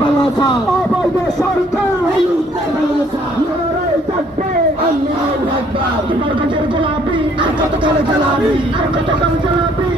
ব্যবস্থা অবৈধ সরকার লড়াই থাকবে আল্লাহু আকবার তোমার কাছের গোলাপি আর কত কালে চালাবি আর কত কাম চালাবি